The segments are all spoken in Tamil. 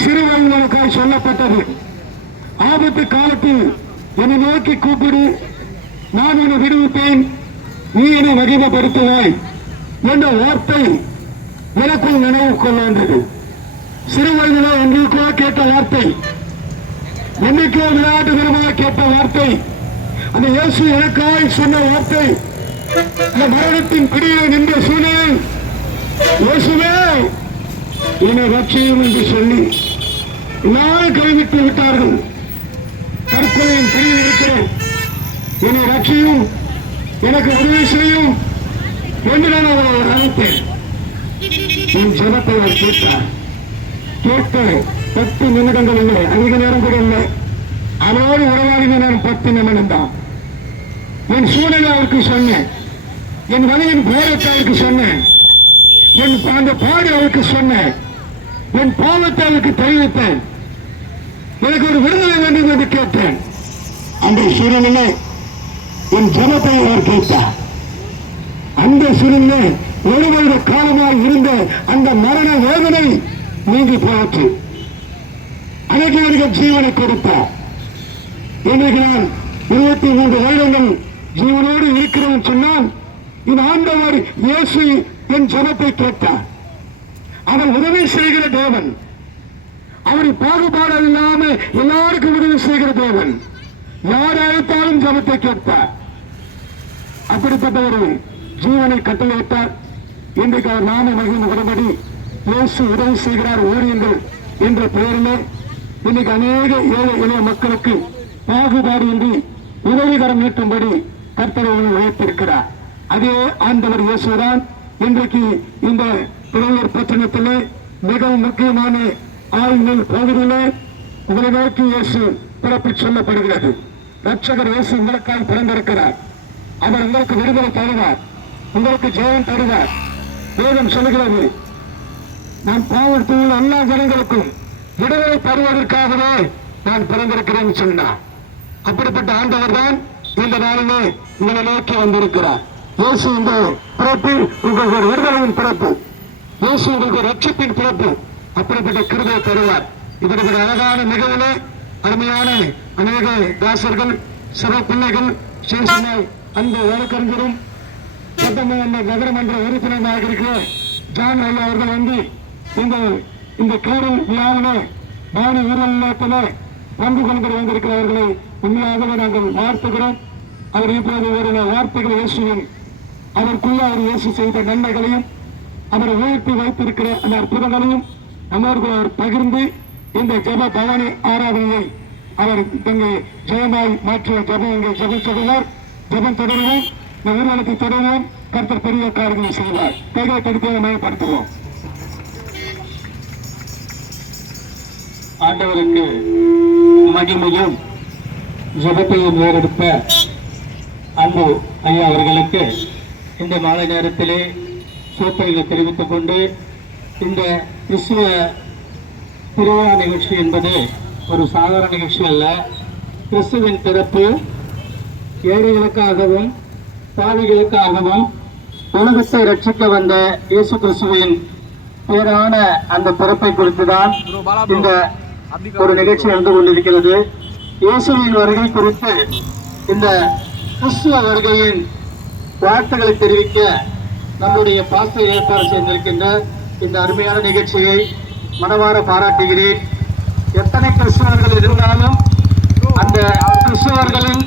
சிறுவர்களுக்காய் சொல்லப்பட்டது. ஆபத்து காலத்தில் என்னை நோக்கி கூப்பிடு, நான் என்னை விடுவிப்பேன், நீ என்னை மகிமைப்படுத்துவாய் என்ற வார்த்தை எனக்குள் நினைவு கொள்ளாண்டது. சிறுவயதிலே எங்களுக்கோ கேட்ட வார்த்தை, என்னைக்கோ விளையாட்டுகரமாக கேட்ட வார்த்தை, அந்த இயேசு எனக்காய் சொன்ன வார்த்தை, அந்த மரணத்தின் பிடியிலே நின்ற சூழ்நிலை, இயேசுவே என்னை ரட்சியும் என்று சொல்லி எல்லாரும் கைவிட்டு விட்டார்கள். தற்கொலையின் பிடியில் இருக்கிறேன், என்னை ரட்சியும், எனக்கு உதவி செய்யும் என்று நான் அவரை அழைத்தேன். என் ஜபத்தை அவர் கேட்டார். கேட்ட 10 நிமிடங்கள் இல்லை, அதிக நேரம் கூட இல்லை. அவரோடு உறவாடின நான் 10 நிமிடம் தான். என் சூழலை அவருக்கு சொன்னேன், என் வலையின் போரத்தை அவருக்கு சொன்னேன், என் அந்த பாடு அவருக்கு சொன்னேன், என் பாவத்தை அவருக்கு தெரிவித்தேன், எனக்கு ஒரு விடுதலை வேண்டும் என்று கேட்டேன். அந்த சூழலிலே என் ஜபத்தை அவர் கேட்டார். அந்த சூழலிலே 1 வருட காலமாக இருந்த அந்த மரண வேதனை நீங்கி போயிற்று. அன்றைக்கு எனக்கு ஜீவனை கொடுத்தார். இன்றைக்கு நான் 23 வருடங்கள் ஜீவனோடு இருக்கிறேன் சொன்னால், இந்த ஆண்டவர் இயேசு என் ஜபத்தை கேட்டார். அவர் உதவி செய்கிற தேவன், அவர் பாகுபாடு இல்லாமல் எல்லாருக்கும் உதவி செய்கிற தேவன். யார் அழைத்தாலும் ஜபத்தை கேட்பார். அப்படிப்பட்ட ஒரு ஜீவனை கட்டளையிட்டார். இன்றைக்கு அவர் நாம மகிழ்ந்தபடி இயேசு உதவி செய்கிறார் ஊழியர்கள் என்ற பெயரிலே இன்னைக்கு அநேக ஏழை எளிய மக்களுக்கு பாகுபாடு இன்றி உதவிகரம் நீட்டும்படி கர்த்தர் உயர்த்திருக்கிறார். அதே ஆண்டவர் இயேசுதான் இன்றைக்கு இந்த திருவள்ளூர் பட்டணத்திலே மிகவும் முக்கியமான ஆய்வு பகுதியிலே உங்களை நோக்கி இயேசு பிறப்பு சொல்லப்படுகிறது. ரட்சகர் இயேசு உங்களுக்காக பிறந்திருக்கிறார். அவர் உங்களுக்கு விடுதலை தருவார், உங்களுக்கு ஜெயம் தருவார். வேதம் சொல்லுகிறது, நான் பாவத்தில் உள்ள எல்லா ஜனங்களுக்கும் விடுதலை தருவதற்காகவே நான் பிறந்திருக்கிறேன் சொன்னார். அப்படிப்பட்ட ஆண்டவர் தான் இந்த நாளிலே உங்களை நோக்கி வந்திருக்கிறார். இயேசு இந்த பிறப்பு உங்களுக்கு ஒரு விடுதலையின் பிறப்பு, இயேசு உங்களுக்கு ரட்சிப்பின் பிறப்பு. அப்படிப்பட்ட கிருபையை தருவார். இப்படிப்பட்ட அழகான நிகழ்வுகளே அருமையான அநேக தாசர்கள், சிறு பிள்ளைகள், சேஷனாய் அன்பு வழக்கறிஞரும் சட்டமன்ற நகரமன்ற உறுப்பினராக இருக்கிற ஜான் ஐயா அவர்கள் வந்து இந்த கேரள விழாவிலே பாணி வீரத்திலே பங்கு கொண்டு வந்திருக்கிறவர்களை உண்மையாகவே நாங்கள் வாழ்த்துகிறோம். அவர் இப்போது ஒரு வார்த்தைகள் இயேசுவின் அவருக்குள்ள அவர் இயேசு செய்த நன்மைகளையும் அவரை உயர்த்தி வைத்திருக்கிற அந்த அற்புதங்களையும் நம்மோடு அவர் பகிர்ந்து இந்த ஜப பவானி ஆராதனையை அவர் தங்கை ஜெயமாய் மாற்றிய ஜபம் இங்கே ஜபம் சொல்கிறார். ஜபம் தொடருவோம், இந்த ஊர்வலத்தை தொடருவோம். கர்த்தர் பெரிய காரியங்களை செய்வார். கைகளை தடுத்து மையப்படுத்துவோம். ஆண்டவருக்கு மகிமையும் ஜபத்தையும் ஏறெடுப்ப அன்பு ஐயா அவர்களுக்கு இந்த மாலை நேரத்திலே சோத்திரங்களை தெரிவித்துக் கொண்டு, இந்த கிறிஸ்துவ திருவிழா நிகழ்ச்சி என்பது ஒரு சாதாரண நிகழ்ச்சி அல்ல. கிறிஸ்துவின் பிறப்பு ஏழைகளுக்காகவும் பாவிகளுக்காகவும் உலகத்தை ரட்சிக்க வந்த இயேசு கிறிஸ்துவின் பேரான அந்த பிறப்பை குறித்துதான் இந்த ஒரு நிகழ்ச்சி நடந்து கொண்டிருக்கிறது. இயேசுவின் வருகை குறித்து இந்த கிறிஸ்துவ வருகையின் வாழ்த்துக்களை தெரிவிக்க நம்முடைய பாஸ்டர் ஏற்பாடு செய்திருக்கின்ற இந்த அருமையான நிகழ்ச்சியை மனவார பாராட்டுகிறேன். எத்தனை கிறிஸ்தவர்கள் இருந்தாலும் அந்த கிறிஸ்தவர்களின்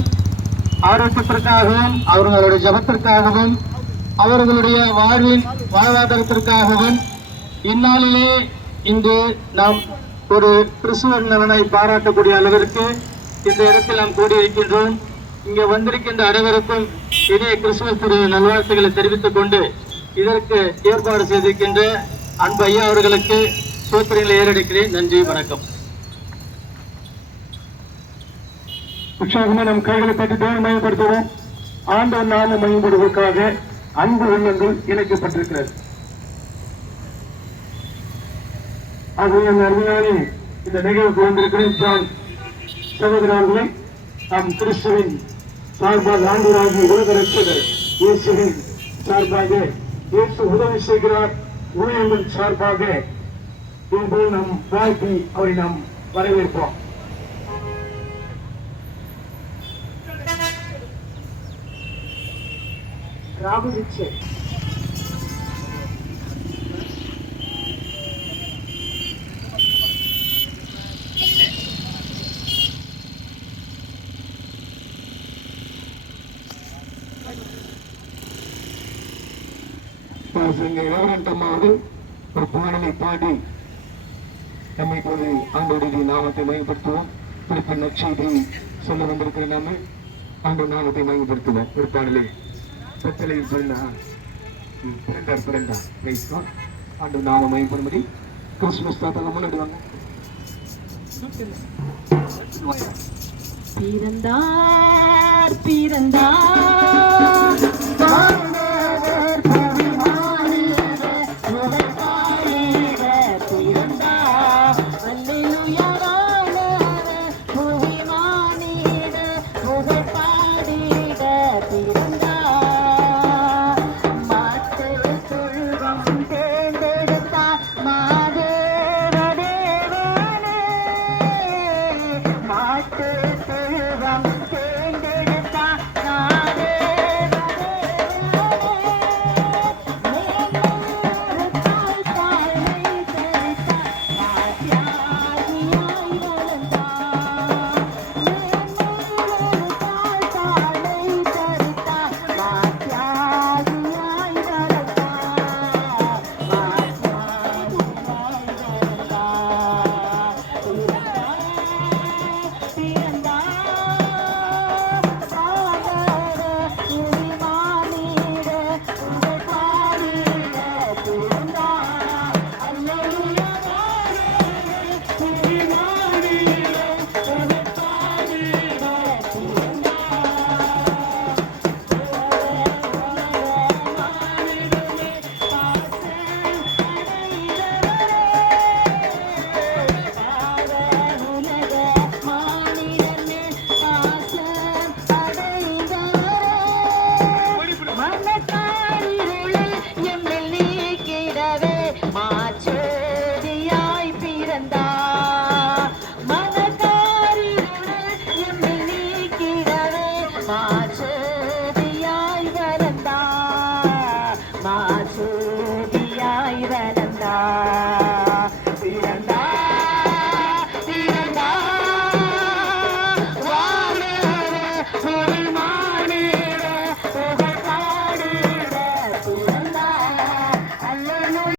ஆரோக்கியத்திற்காகவும் அவர்களுடைய ஜபத்திற்காகவும் அவர்களுடைய வாழ்வின் வாழ்வாதாரத்திற்காகவும் இந்நாளிலே இங்கு நாம் ஒரு கிறிஸ்துவர் நலனை பாராட்டக்கூடிய அளவிற்கு இந்த இடத்தில் நாம் கூடியிருக்கின்றோம். இங்கே வந்திருக்கின்ற அனைவருக்கும் இனிய கிறிஸ்துமஸ் திருவிழா நல்வாழ்த்துக்களை தெரிவித்துக் கொண்டு, இதற்கு ஏற்பாடு செய்திருக்கின்ற அன்பு ஐயா அவர்களுக்கு சோத்திரங்களை ஏறெடுக்கிறேன். நன்றி, வணக்கம். உற்சாகமா நம் கைகளை பற்றி தேவனை மையப்படுத்துவோம். ஆண்டவர் நாம மையப்படுவதற்காக அன்பு உள்ளங்கள் இணைக்கப்பட்டிருக்கிறது. ஆகவே அருமையான இந்த நிகழ்வுக்கு வந்திருக்கிறேன். ஜான் சகோதரர்களை நம் கிறிஸ்துவின் சார்பாக ஆண்டவராகிய உலக ரட்சகர் இயேசுவின் சார்பாக இயேசு உதவி செய்கிறார் ஊழியர்கள் சார்பாக இதுபோல் நாம் வாழ்த்தி அவரை நாம் வரவேற்போம். ராகுலிச்சே அவர்கள் ஒரு பாடலை பாடி நம்மை இப்போது ஆண்டோடைய நாமத்தை மையப்படுத்துவோம். குறிப்பிட்ட நற்செய்தியை சொல்ல வந்திருக்கிற நாம ஆண்டோட நாமத்தை மையப்படுத்துவோம். ஒரு பாடலை பெத்தலையும் பிறந்தார் ஆண்டு நாம மையப்படும்படி கிறிஸ்துமஸ் தாத்தா முன்னாடி வாங்க. பிறந்தார் பிறந்தார் மாசூதியாய் வளர்ந்தார்.